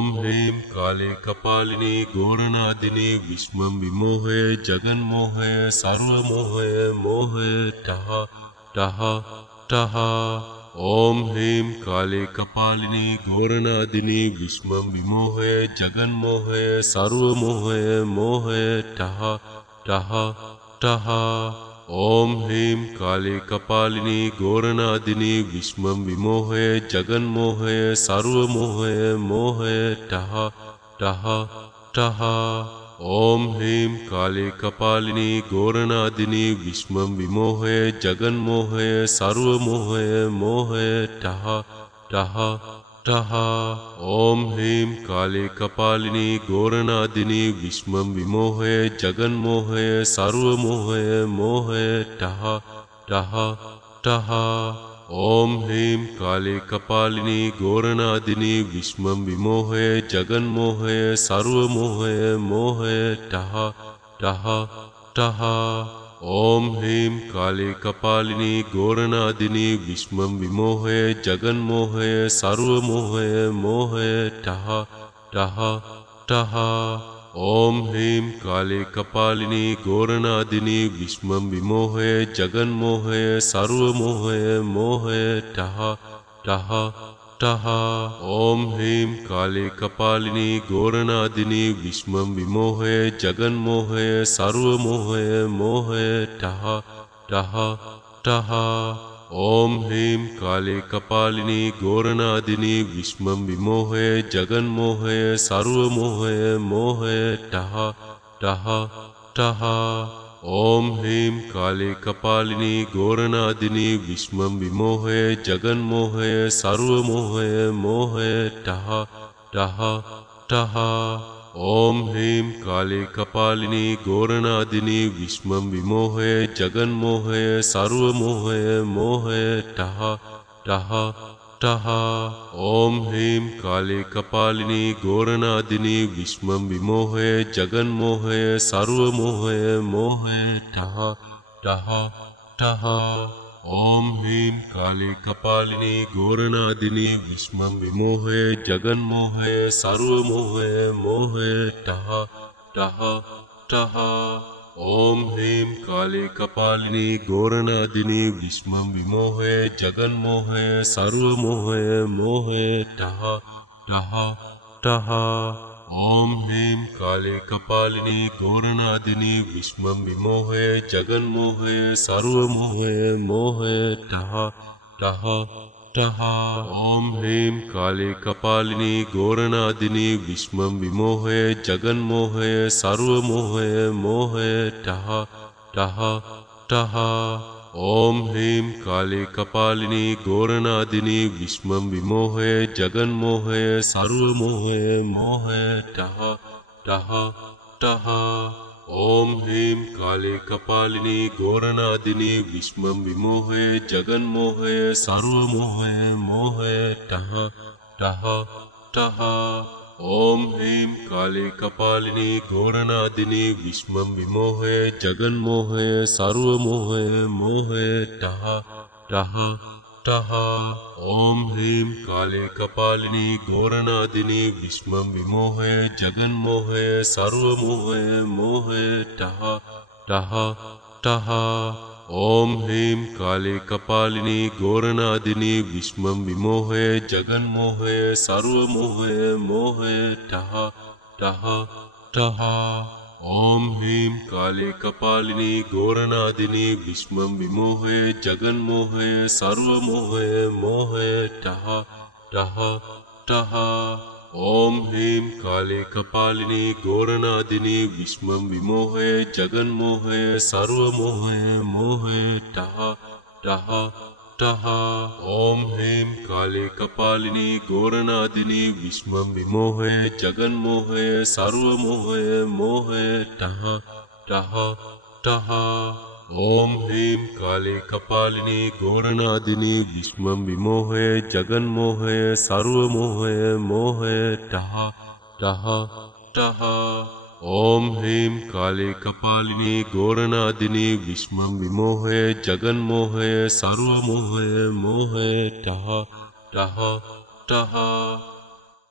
ॐ ह्रीं काले कपालिनी घोरनादिनी विश्वं विमोहय जगन्मोहय सर्वमोहय मोहय टः टः टः ॐ ह्रीं काले कपालिनी घोरनादिनी विश्वं विमोहय जगन्मोहय सर्वमोहय मोहय टः टः टः ॐ ह्रीं काले कपालिनी घोरनादिनी विश्वं विमोहय जगन्मोहय सर्वमोहय मोहय टः टः टः ॐ ह्रीं काले कपालिनी घोरनादिनी विश्वं विमोहय जगन्मोहय सर्वमोहय मोहय टः टः टः ॐ ह्रीं काले कपालिनी घोरनादिनी विश्वं विमोहय जगन्मोहय सर्वमोहय मोहय टः टः टः ॐ ह्रीं काले कपालिनी घोरनादिनी विश्वं विमोहय जगन्मोहय सर्वमोहय मोहय टः टः टः ॐ ह्रीं काले कपालिनी घोरनादिनी विश्वं विमोहय जगन्मोहय सर्वमोहय मोहय टः टः टः ॐ ह्रीं काले कपालिनी घोरनादिनी विश्वं विमोहय जगन्मोहय सर्वमोहय मोहय टः टः टः ॐ ह्रीं काले कपालिनी घोरनादिनी विश्वं विमोहय जगन्मोहय सर्वमोहय मोहय टः टः टः ॐ ह्रीं काले कपालिनी घोरनादिनी विश्वं विमोहय जगन्मोहय सर्वमोहय मोहय टः टः टः ॐ ह्रीं काले कपालिनी घोरनादिनी विश्वं विमोहय जगन्मोहय सर्वमोहय मोहय टः टः टः ॐ ह्रीं काले कपालिनी घोरनादिनी विश्वं विमोहय जगन्मोहय सर्वमोहय मोहय टः टः टः ॐ ह्रीं काले कपालिनी घोरनादिनी विश्वं विमोहय जगन्मोहय सर्वमोहय मोहय टः टः टः ॐ ह्रीं काले कपालिनी घोरनादिनी विश्वं विमोहय जगन्मोहय सर्वमोहय मोहय टः टः टः ॐ ह्रीं काले कपालिनी घोरनादिनी विश्वं विमोहय जगन्मोहय सर्वमोहय मोहय टः टः टः ॐ ह्रीं काले कपालिनी घोरनादिनी विश्वं विमोहय जगन्मोहय सर्वमोहय मोहय टः टः टः ॐ ह्रीं काले कपालिनी घोरनादिनी विश्वं विमोहय जगन्मोहय सर्वमोहय मोहय टः टः टः ॐ ह्रीं काले कपालिनी घोरनादिनी विश्वं विमोहय जगन्मोहय सर्वमोहय मोहय टः टः टः ॐ ह्रीं काले कपालिनी घोरनादिनी विश्वं विमोहय जगन्मोहय सर्वमोहय मोहय टः टः टः ॐ ह्रीं काले कपालिनी घोरनादिनी विश्वं विमोहय जगन्मोहय सर्वमोहय मोहय टः टः टः ॐ ह्रीं काले कपालिनी घोरनादिनी विश्वं विमोहय जगन्मोहय सर्वमोहय मोहय टः टः टः ॐ ह्रीं काले कपालिनी घोरनादिनी विश्वं विमोहय जगन्मोहय सर्वमोहय मोहय टः टः टः ॐ ह्रीं काले कपालिनी घोरनादिनी विश्वं विमोहय जगन्मोहय सर्वमोहय मोहय टः टः टः ॐ ह्रीं काले कपालिनी घोरनादिनी विश्वं विमोहय जगन्मोहय सर्वमोहय मोहय टः टः टः ॐ ह्रीं काले कपालिनी घोरनादिनी विश्वं विमोहय जगन्मोहय सर्वमोहय मोहय टः टः टः ॐ ह्रीं काले कपालिनी घोरनादिनी विश्वं विमोहय जगन्मोहय सर्वमोहय मोहय टः टः टः ॐ ह्रीं काले कपालिनी घोरनादिनी विश्वं विमोहय जगन्मोहय सर्वमोहय मोहय टः टः टः